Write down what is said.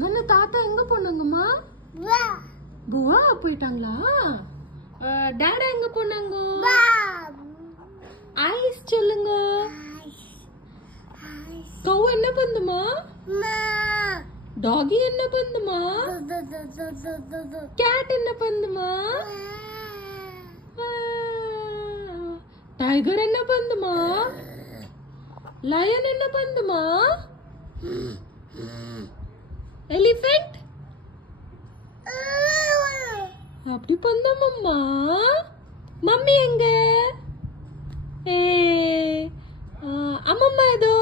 மல்ல தாத்தா எங்க போனாங்கம்மா? புவா போயிட்டாங்களா? டாடா எங்க போனாங்க? ஐஸ் சொல்லுங்க. கவு என்ன பண்ணுமா? டாகி என்ன பண்ணுமா? கேட் என்ன பண்ணுமா? டைகர் என்ன பண்ணுமா? லயன் என்ன பண்ணுமா? எலிஃபென்ட் அப்படி பண்ணாமம்மா. மம்மி எங்க? அம்மம்மா ஏதோ